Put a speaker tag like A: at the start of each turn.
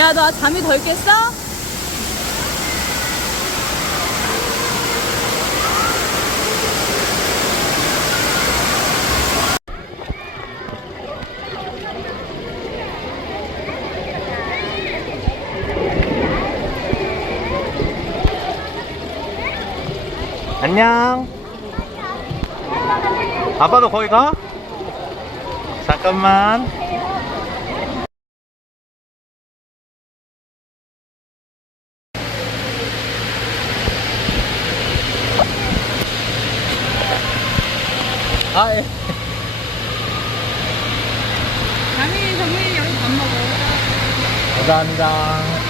A: 야, 너 잠이 덜 깼어?
B: 안녕. 아빠도 거기 가? 잠깐만. 아, 예.
A: 잠이, 정민이 여기 밥 먹어.
B: 감사합니다.